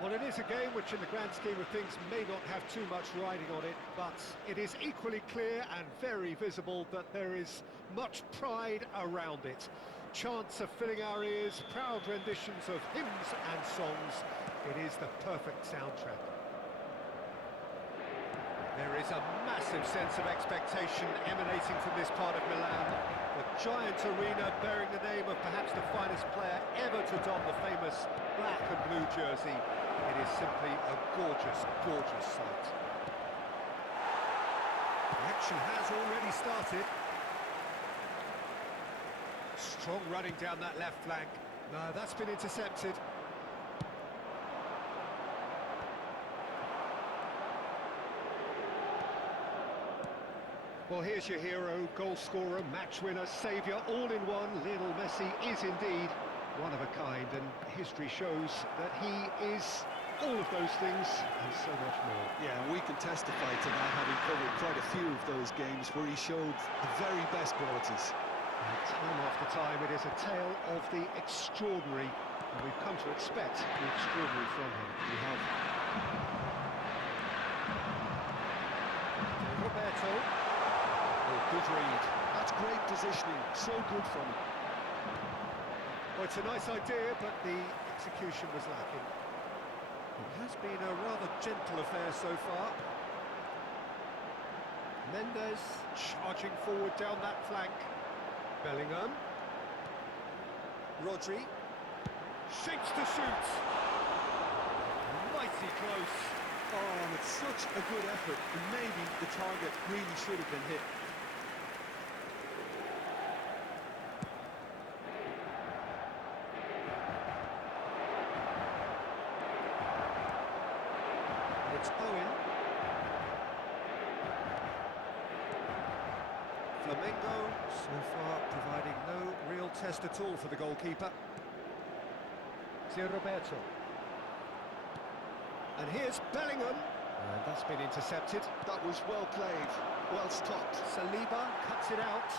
Well, it is a game which in the grand scheme of things may not have too much riding on it, but it is equally clear and very visible that there is much pride around it. Chants are filling our ears, proud renditions of hymns and songs. It is the perfect soundtrack. There is a massive sense of expectation emanating from this part of Milan. The giant arena bearing the name of perhaps the finest player ever to don the famous black and blue jersey. It is simply a gorgeous, gorgeous sight. The action has already started. Strong running down that left flank. No, that's been intercepted. Well, here's your hero, goal scorer, match winner, saviour, all in one. Lionel Messi is indeed one of a kind, and history shows that he is all of those things and so much more. Yeah, and we can testify to that, having covered quite a few of those games where he showed the very best qualities. And time after time, it is a tale of the extraordinary, and we've come to expect the extraordinary from him. We have. Roberto. Oh, good read. That's great positioning, so good from him. Well, it's a nice idea, but the execution was lacking. It has been a rather gentle affair so far. Mendes charging forward down that flank. Bellingham. Rodri. Shapes to shoot. Mighty close. Oh, and it's such a good effort, and maybe the target really should have been hit. It's Owen. Flamengo, so far, providing no real test at all for the goalkeeper. Roberto. And here's Bellingham. And that's been intercepted. That was well played, well stopped. Saliba cuts it out.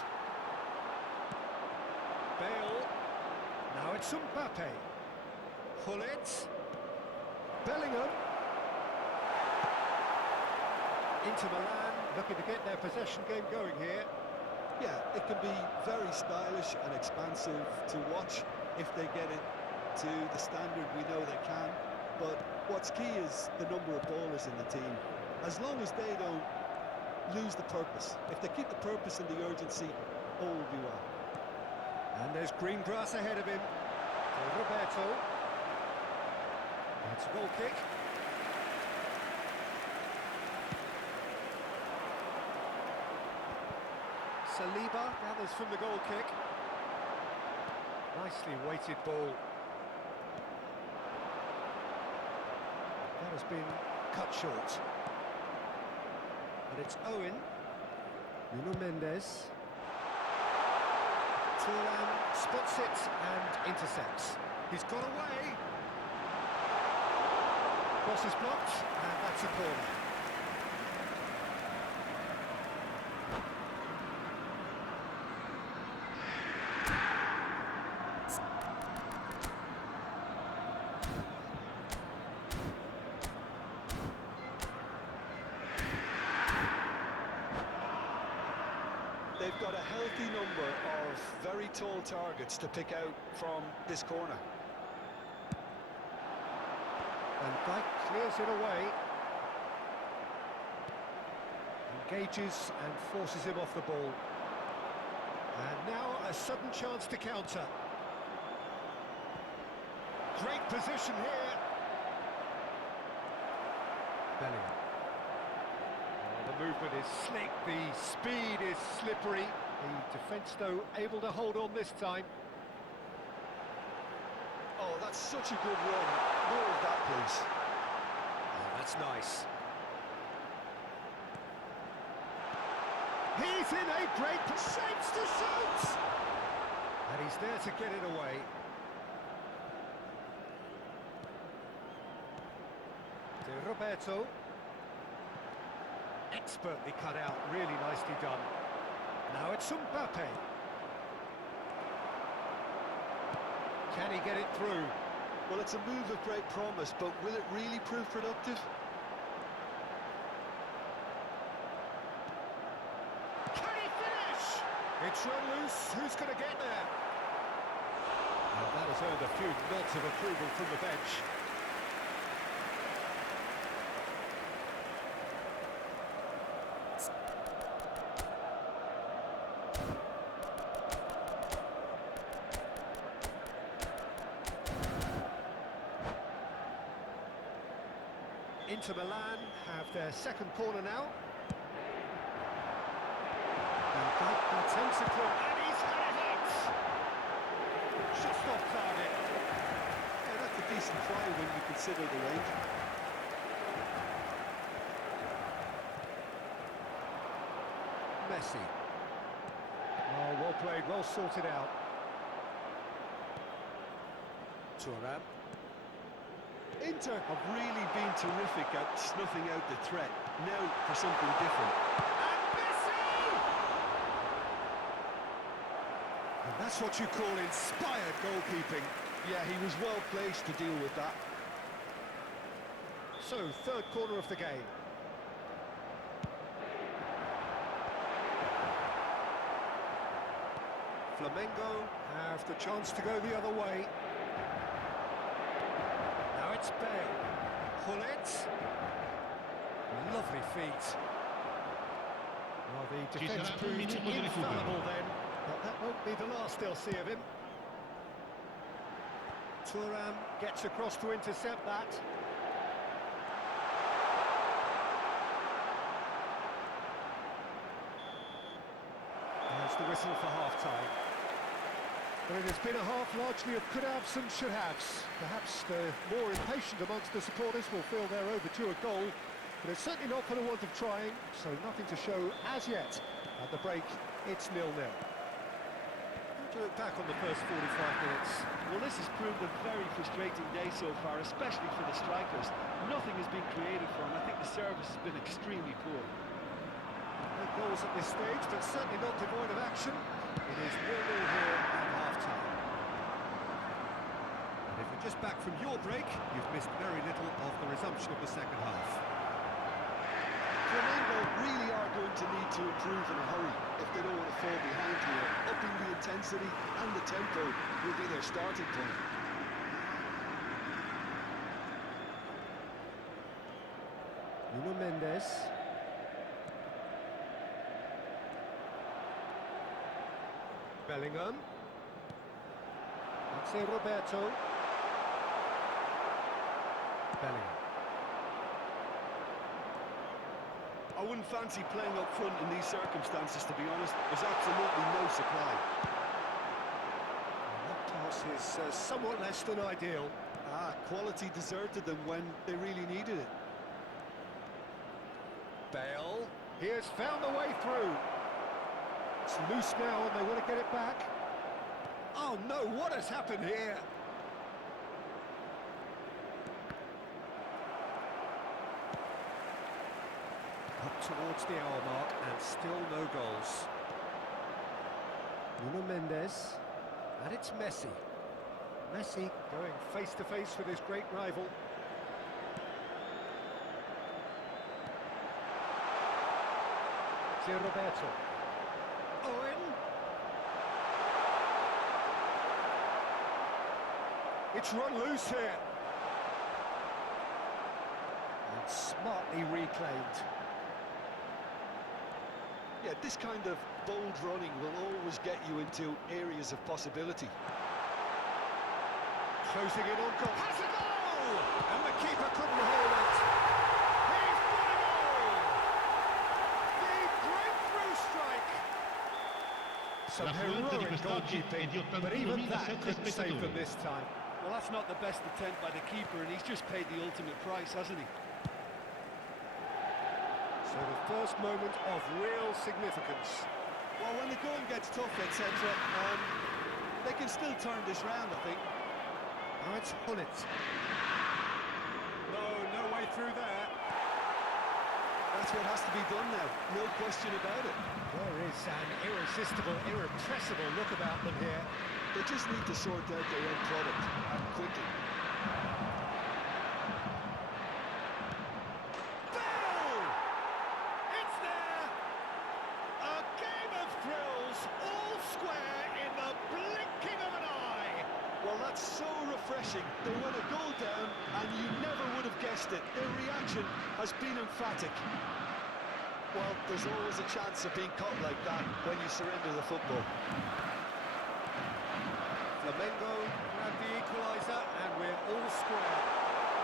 Bale. Now it's Mbappe. Hullet. Bellingham. Into Milan, looking to get their possession game going here. Yeah, it can be very stylish and expansive to watch if they get it to the standard we know they can. But what's key is the number of ballers in the team. As long as they don't lose the purpose, if they keep the purpose and the urgency, all will be well. And there's green grass ahead of him. For Roberto. It's a goal kick. Saliba gathers from the goal kick. Nicely weighted ball. That has been cut short. And it's Owen. Nuno Mendes. Turan spots it and intercepts. He's got away. Cross is blocked, and that's a corner. They've got a healthy number of very tall targets to pick out from this corner. And Dyke clears it away. Engages and forces him off the ball. And now a sudden chance to counter. Great position here. Bellingham. Oh, the movement is slick, the speed is slippery. The defence, though, able to hold on this time. Oh, that's such a good run. More of that, please. Oh, that's nice. He's in a great shapes to shoot! And he's there to get it away. To Roberto. Expertly cut out, really nicely done. Now it's Mbappe. Can he get it through? Well, it's a move of great promise, but will it really prove productive? Can he finish? It's run loose. Who's going to get there? Well, that has earned a few nods of approval from the bench. Inter Milan have their second corner now. And that attempts a cross, and he's had it hit! Just off target. Yeah, that's a decent try when you consider the range. Messi. Oh, well played, well sorted out. Thuram. Inter have really been terrific at snuffing out the threat. Now for something different. And Messi! And that's what you call inspired goalkeeping. Yeah, he was well placed to deal with that. So, third corner of the game. Flamengo have the chance to go the other way. Now it's Bale. Hullet. Lovely feet. Well, the defence proved infallible then, but that won't be the last they'll see of him. Thuram gets across to intercept that. There's the whistle for half-time. But it has been a half largely of could-haves and should-haves. Perhaps the more impatient amongst the supporters will feel they're overdue a goal, but it's certainly not for the want of trying, so nothing to show as yet. At the break, it's 0-0. To look back on the first 45 minutes. Well, this has proved a very frustrating day so far, especially for the strikers. Nothing has been created for them. I think the service has been extremely poor. No goals at this stage, but certainly not devoid of action. It is 0-0 here at half-time. And if you're just back from your break, you've missed very little of the resumption of the second half. Flamengo really are going to need to improve in a hurry if they don't want to fall behind here. Upping the intensity and the tempo will be their starting point. Nuno Mendes. Bellingham. That's Roberto. Bellingham. I wouldn't fancy playing up front in these circumstances, to be honest. There's absolutely no supply. That pass is somewhat less than ideal. Quality deserted them when they really needed it. Bale. He has found the way through. It's loose now and they want to get it back. Oh no, what has happened here? Up towards the hour mark and still no goals. Nuno Mendes, and it's Messi. Messi going face to face with his great rival. It's Roberto. Owen. It's run loose here. And smartly reclaimed. Yeah, this kind of bold running will always get you into areas of possibility. Closing in on goal. Has a goal! And the keeper couldn't hold it. He's got a goal! The breakthrough strike! Some heroic goalkeeping, but even that couldn't save them this time. Well, that's not the best attempt by the keeper, and he's just paid the ultimate price, hasn't he? So the first moment of real significance. Well, when the going gets tough, etc., they can still turn this round, I think. Now it's Hullet. No way through there. That's what has to be done now, no question about it. There is an irresistible, irrepressible look about them here. They just need to sort out their own product, and quickly. Goal! It's there! A game of thrills, all square in the blinking of an eye. Well, that's so refreshing. They went a goal down, and you never would have guessed it. Their reaction has been emphatic. Well, there's always a chance of being caught like that when you surrender the football. Flamengo grab the equaliser, and we're all square.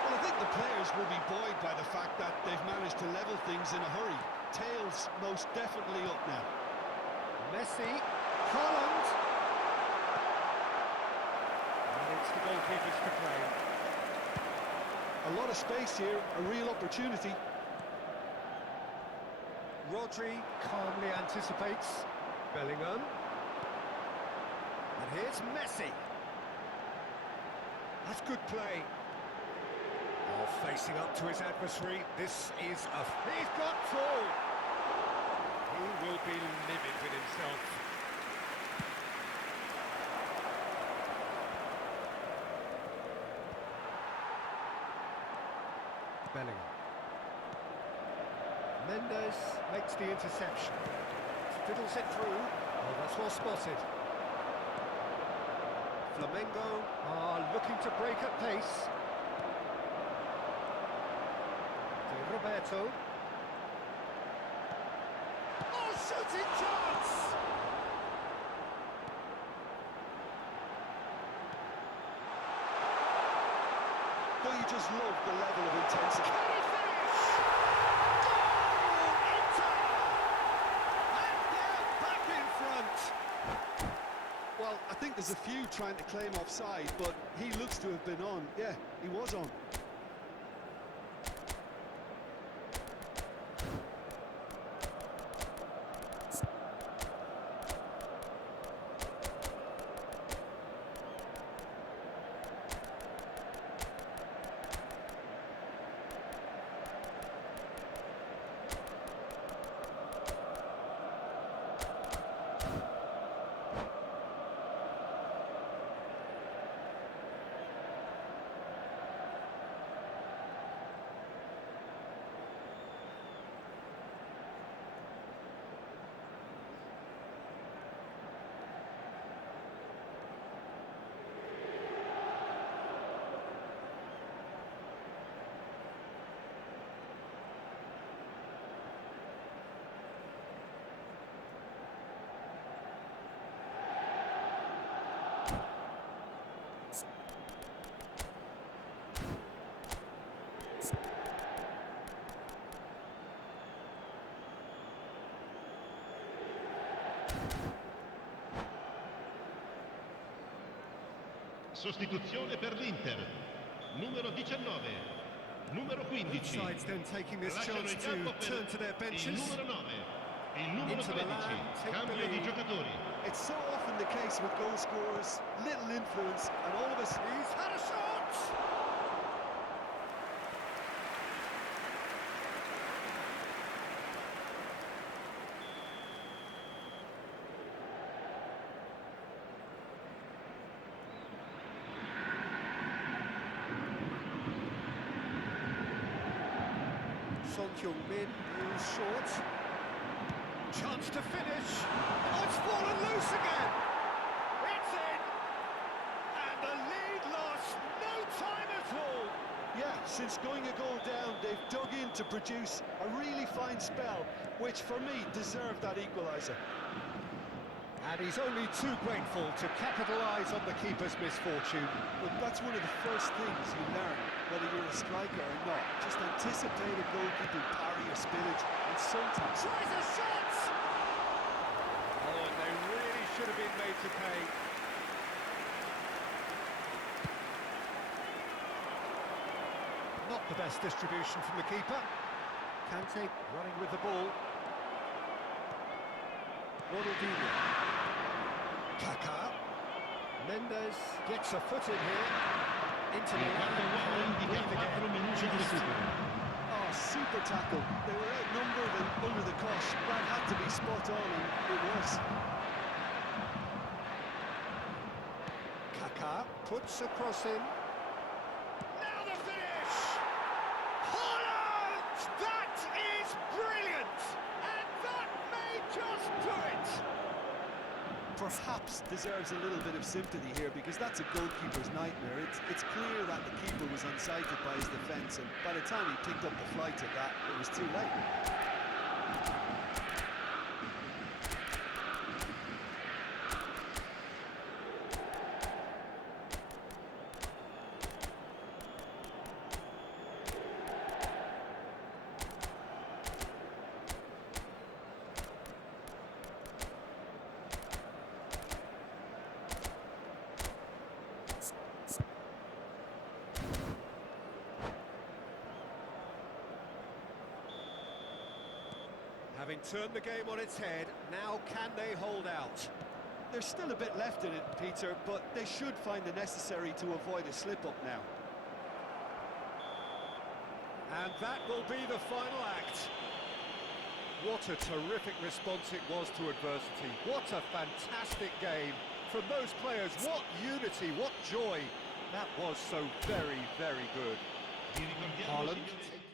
Well, I think the players will be buoyed by the fact that they've managed to level things in a hurry. Tails most definitely up now. Messi, Holland. And it's the goalkeepers to play. A lot of space here, a real opportunity. Rodri calmly anticipates. Bellingham. And here's Messi. That's good play. Oh, facing up to his adversary. This is He's got two! He will be livid with himself. Bellingham. Mendes makes the interception. Fiddles it through. Oh, that's well spotted. Flamengo are looking to break at pace. To Roberto. Oh, shooting chance! Don't you just love the level of intensity? Can he finish? Goal! Inter! And they're back in front. Well, I think there's a few trying to claim offside, but he looks to have been on. Yeah, he was on. Sostituzione per l'Inter. Numero 19, numero 15. Sides then taking this Lasciano chance il to campo per turn to their il benches. numero 9 e il numero Into the 13. line, take the Cambio di lead. giocatori. It's so often the case with goal scorers, little influence, and all of us. He's had a shot! Son Heung-min is short. Chance to finish. Oh, it's fallen loose again. It's in. And the lead lost no time at all. Yeah, since going a goal down, they've dug in to produce a really fine spell, which for me deserved that equaliser. And he's only too grateful to capitalise on the keeper's misfortune. Look, that's one of the first things you learn, whether you're a striker or not. Just anticipate a goalkeeping parry or spillage, and sometimes... Tries a shot! Oh, and they really should have been made to pay. Not the best distribution from the keeper. Kante running with the ball. Ronaldinho. Kaká. Mendes gets a foot in here. Into the Il quarto uomo indica 4 minuti di recupero. Oh, super tackle. They were outnumbered and under the cosh. That had to be spot on, and it was. Kaká puts a cross in. Now the finish! Holland! That is brilliant! And that may just do it! Perhaps deserves a little bit of sympathy here, because that's a goalkeeper's nightmare. It's clear that the keeper was unsighted by his defence, and by the time he picked up the flight of that, it was too late. Having turned the game on its head, now can they hold out? There's still a bit left in it, Peter, but they should find the necessary to avoid a slip-up now. And that will be the final act. What a terrific response it was to adversity. What a fantastic game. From those players, what unity, what joy. That was so very, very good. Vi ricordiamo, Haaland signori,